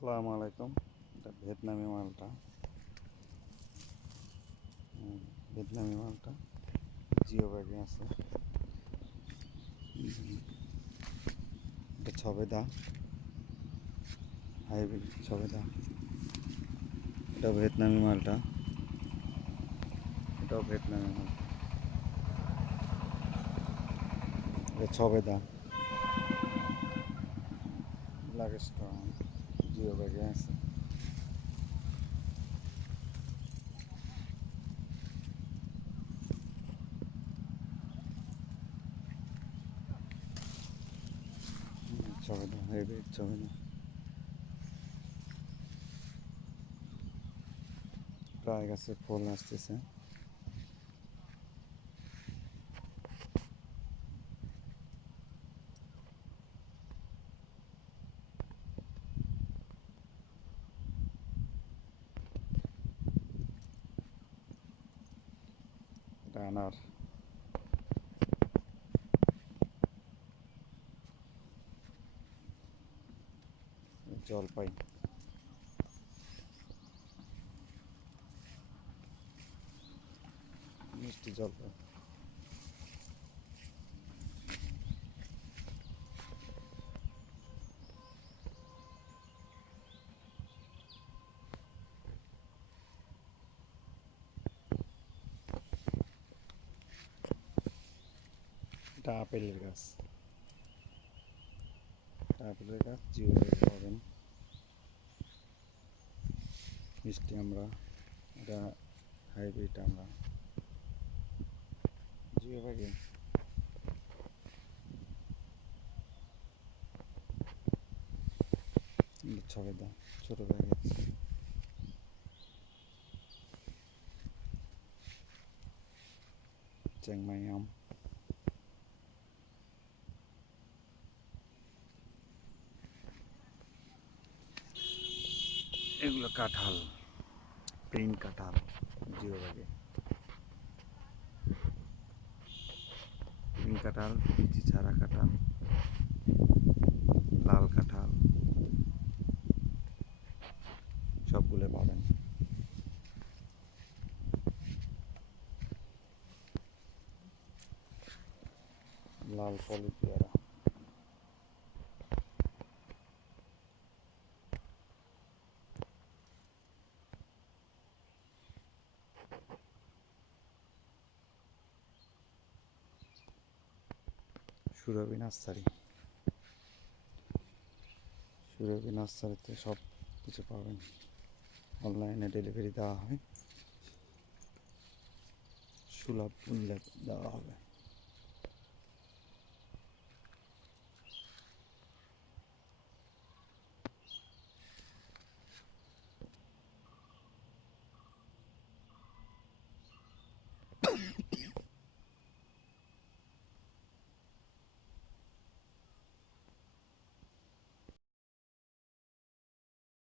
আসসালামু আলাইকুম। এটা ভিয়েতনামি মালটা। ভিয়েতনামি মালটা জিও ব্যাগে আছে। এটা ছবেদা, হাইব্রিড ছবেদা। এটা ভিয়েতনামি মালটা, এটাও ভিয়েতনামি মাল। এটা ছবেদা লাগেজটা জিও ব্যাগে আছে। ছবেদা, হাইব্রিড ছবেদা। প্রায় গাছে ফুল আসতেছে। এটা আনার, জলপাই, মিষ্টি জলপাই। এটা আপেলের গাছ, আপেলের গাছ জিও ব্যাগে পাবেন। মিষ্টি আমরা, এটা হাইব্রিড আমরা জিও ব্যাগে। ছবেদা ছোটো ব্যাগে। চ্যাংমাই আম, এগুলো কাঁঠাল, প্রিন্ট কাঁঠাল জিও ব্যাগে। প্রিন্ট কাঁঠাল, বিচি ছাড়া কাঁঠাল, লাল কাঁঠাল, সবগুলো পাবেন। লাল পলি পেয়ারা, সুরভি নার্সারি। সুরভি নার্সারিতে সব কিছু পাবেন। অনলাইনে ডেলিভারি দেওয়া হয়, সুলভ মূল্যে দেওয়া হবে।